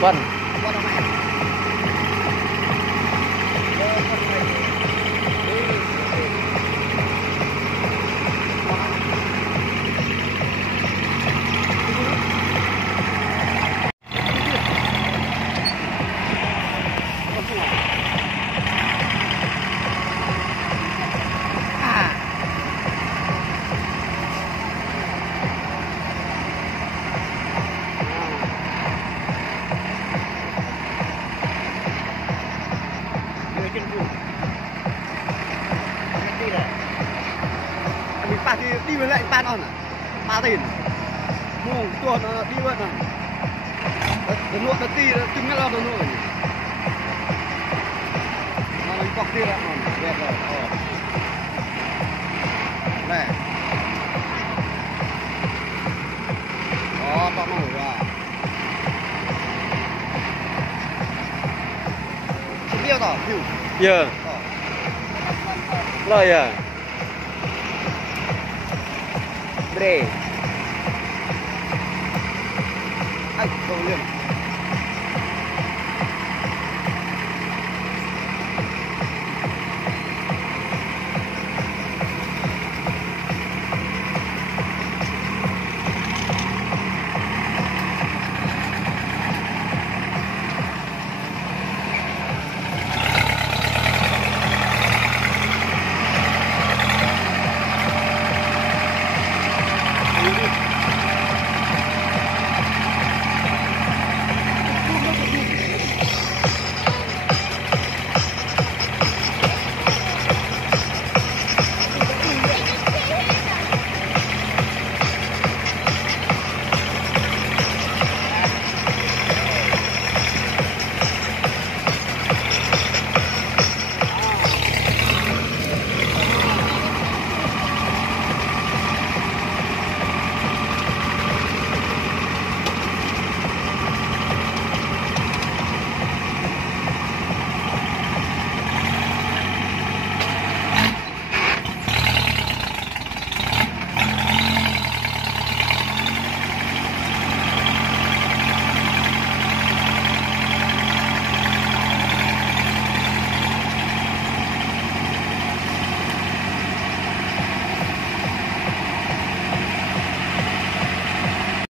Vâng. đi với lại tan on à, ba tiền, mua tuần đi vậy à, đến luôn đến ti từng cái lo đến luôn, mà mình cọc tiền là đẹp rồi, này, đó tao nổi à, tiêu tao, tiêu, giờ, lời à. Bre. Ai, đồ liền.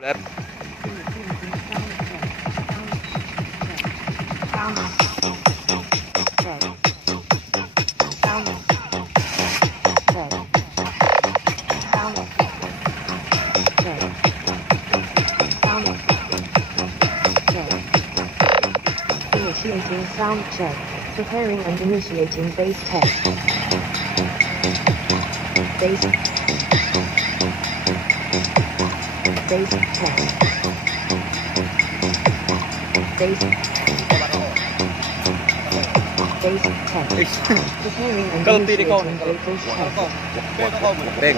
Đẹp. Initiating sound check. Preparing and initiating bass test. Bass. Bass test. Bass. Bass test. Preparing and initiating vocals test. Đen.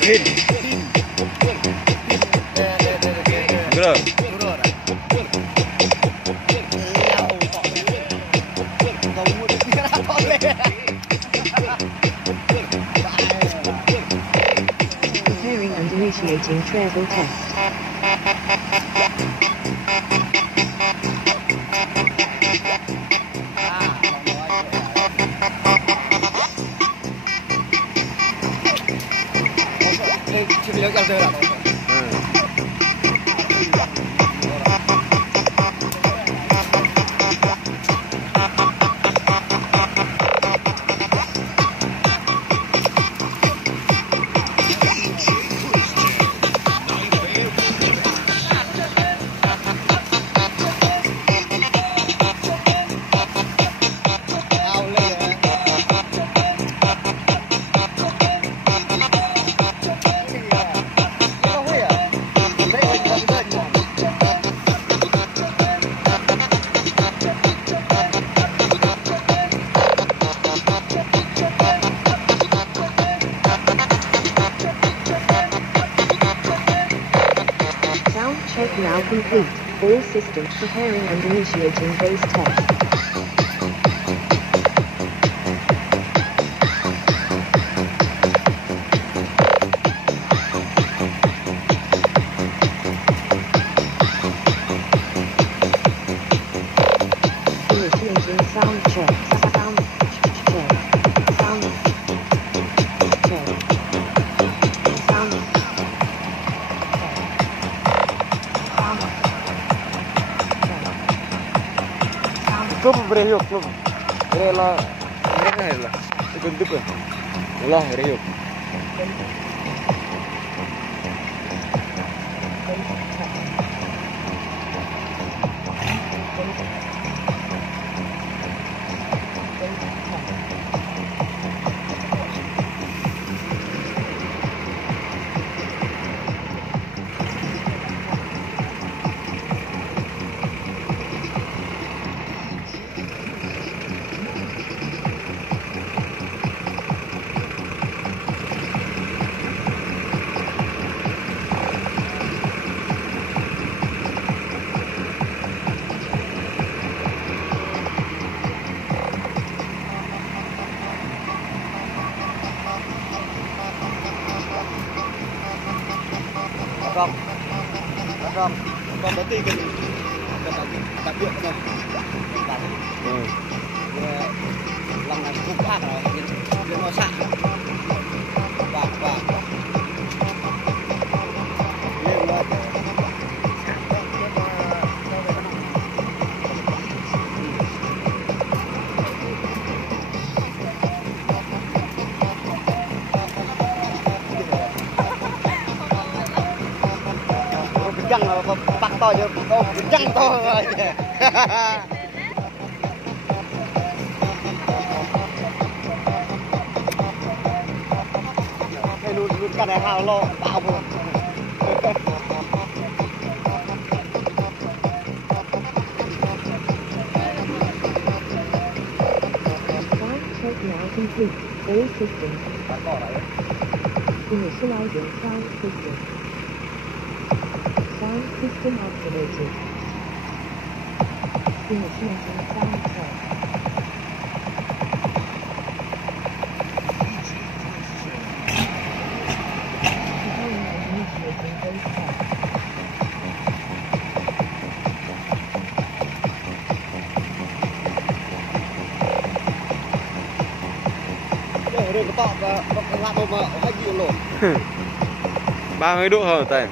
Hin. Được. Preparing and initiating treble test. Check now complete. All systems preparing and initiating base test. Initiating sound check. Sound check. Sound check. Sound check. Club bereyuk, club. Rela, rela. Bentuk kan. Lah, bereyuk. Rong, rong, còn đó thì cần đặc biệt không? Lòng này cũng khác rồi, nhưng nó sạch và nhưng mà răng bắt to chứ răng to rồi. Cái luôn cái này hào lo bạo rồi. Sound check now complete. All systems. Initializing sound system. Sound system activated. Initiating sound check. Preparing and initiating base test. Rồi cái tọt và làm mà hay nhiều lỗ. 30 độ hả tay?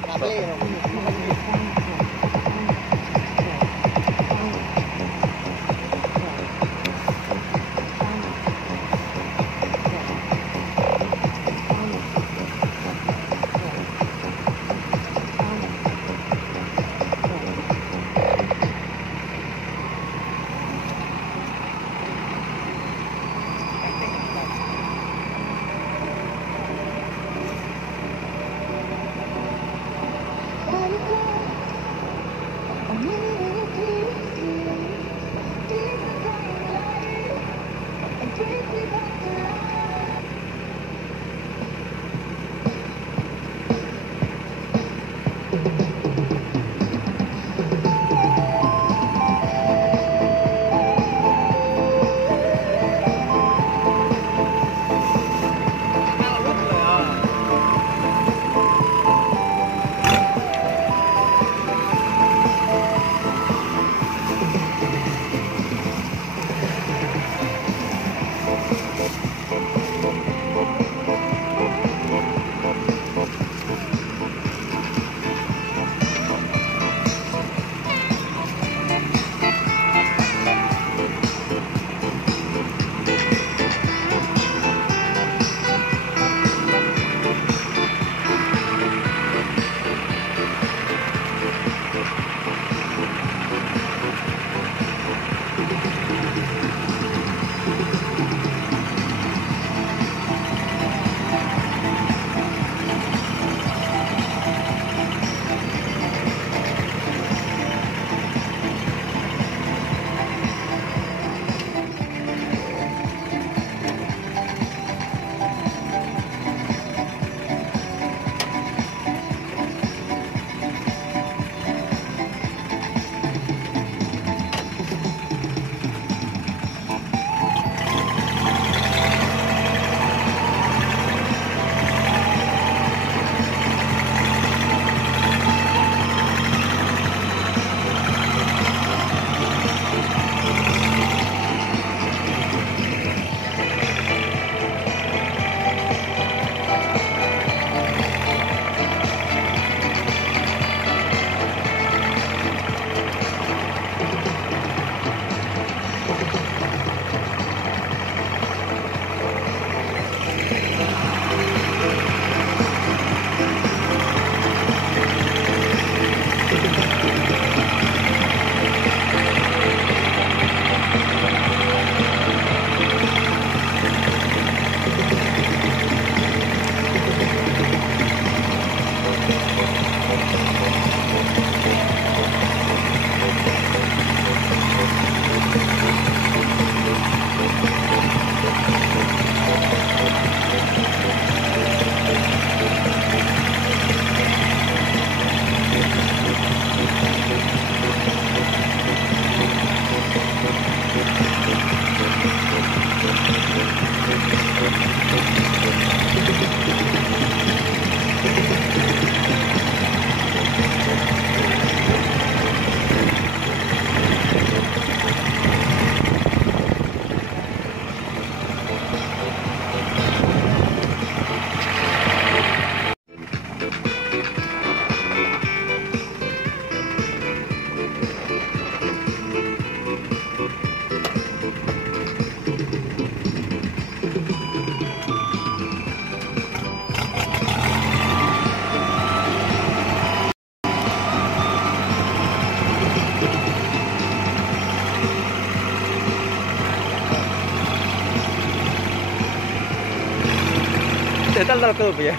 dal-dal ke ya.